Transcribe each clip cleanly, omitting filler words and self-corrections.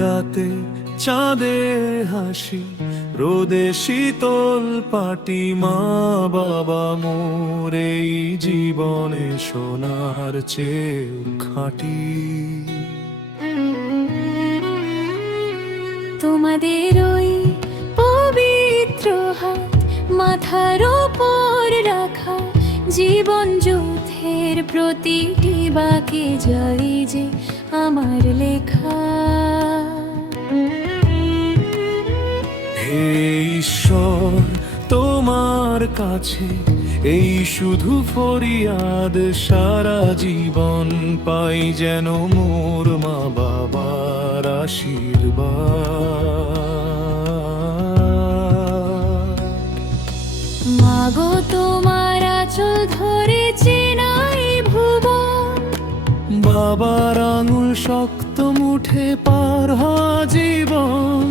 রাতে চাঁদে হাসি, রোদে শীতল পাটি, মা বাবা মোর এই জীবনে সোনার চেয়ে খাঁটি। তোমাদের ওই পবিত্র হাত মাথার ওপর রাখা, জীবন যুদ্ধের প্রতিটি বাঁকে যাই যে আমার লেখা। হে ঈশ্বর, তোমার কাছে এই শুধু ফরিয়াদ, সারা জীবন পাই যেন মোর মা বাবার আশীর্বাদ। মাগো তোমার আঁচল ধরেছে নাই ভুবন, বাবার আঙুল শক্ত মুঠে পার হওয়া জীবন।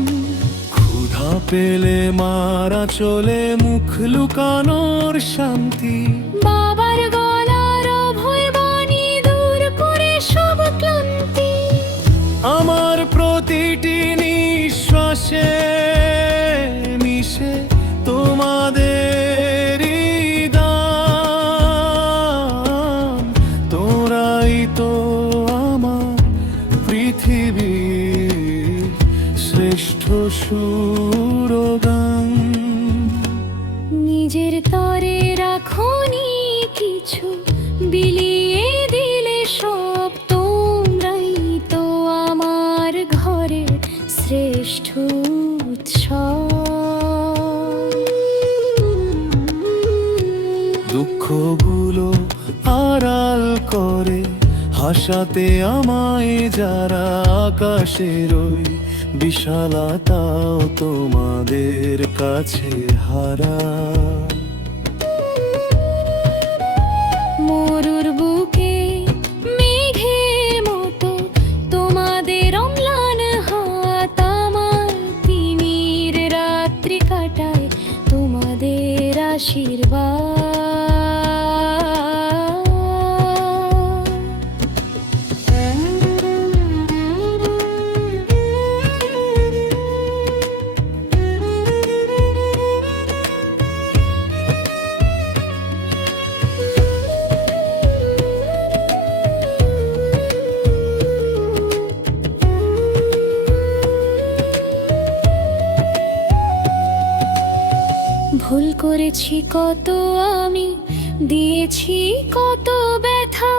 ক্ষুধা পেলে মারা চলে মুখ লুকানোর শান্তি, বাবার গলার অভয় বাণী দূর করে সব ক্লান্তি। আমার প্রতিটি নিঃশ্বাসে মিশে তোমাদের দান। তোরাই তো আমার পৃথিবীর শ্রেষ্ঠ সুরগান। নিজের তরে রাখনি কিছু, বিলিয়ে দিলে সব। তোমরাই তো আমার ঘরের শ্রেষ্ঠ উৎসব। দুঃখগুলো আড়াল করে হাসাতে আমায় যারা, আকাশের ওই বিশালতাও তোমাদের কাছে হারা। মরুর বুকে মেঘের মতো তোমাদের অম্লান হাত, আমার তিমির রাত্রি কাটায় তোমাদের আশীর্বাদ। ভুল করেছি কত আমি, দিয়েছি কত ব্যথা,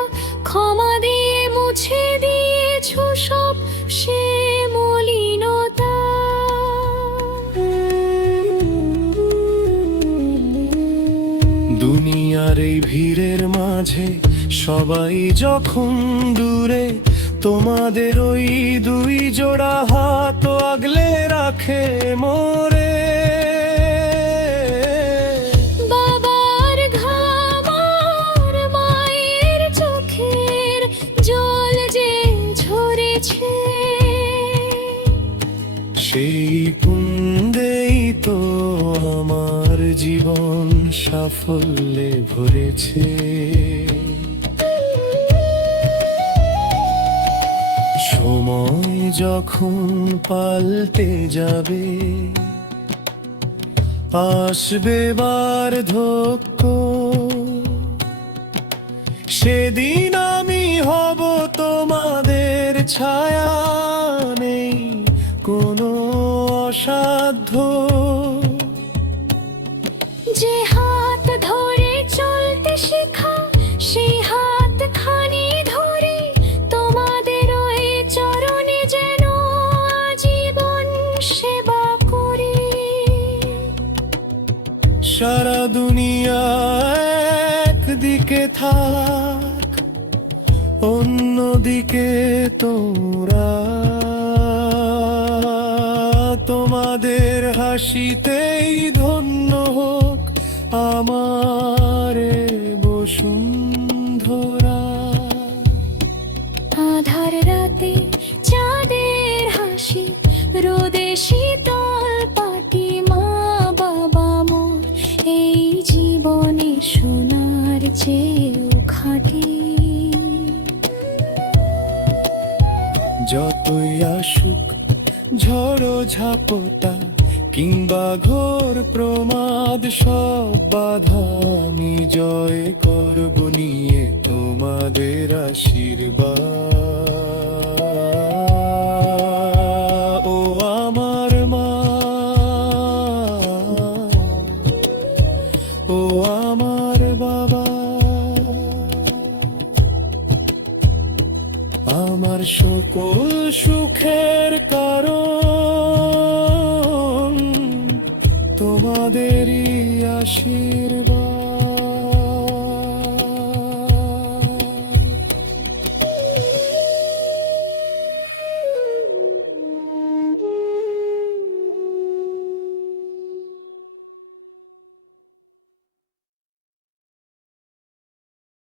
ক্ষমা দিয়ে মুছে দিয়েছো সব সে মলিনতা। দুনিয়ার এই ভিড়ের মাঝে সবাই যখন দূরে, তোমাদের ওই দুই জোড়া হাত আগলে রাখে মোরে। বাবার ঘাম আর মায়ের চোখের জল যে ঝরেছে, সেই পুণ্যেই তো আমার জীবন সাফল্যে ভরেছে। সময় যখন পাল্টে যাবে, আসবে বার্ধক্য, সেদিন আমি হব তোমাদের ছায়া, নেই কোনো অসাধ্য। যে হাত ধরে চলতে শেখা, সেই হাত খানি ধরে তোমাদের ওই চরণে যেন আজীবন সেবা করে। সারা দুনিয়া একদিকে থাক, অন্যদিকে তোরা, তোমাদের হাসিতেই ধন্য হোক আমার বসুন্ধরা। আধার রাতে চাঁদের হাসি, রোদে শীতল পাটি, মা বাবা মোর এই জীবনে সোনার চেয়েও খাঁটি। যতই আসুক ঝড়ো ঝাপটা কিংবা ঘোর প্রমাদ, সব বাধা আমি জয় করব নিয়ে তোমাদের আশীর্বাদ। ও আমার মা, ও আমার বাবা, আমার সকল সুখের কারণ তোমাদেরই আশীর্বাদ।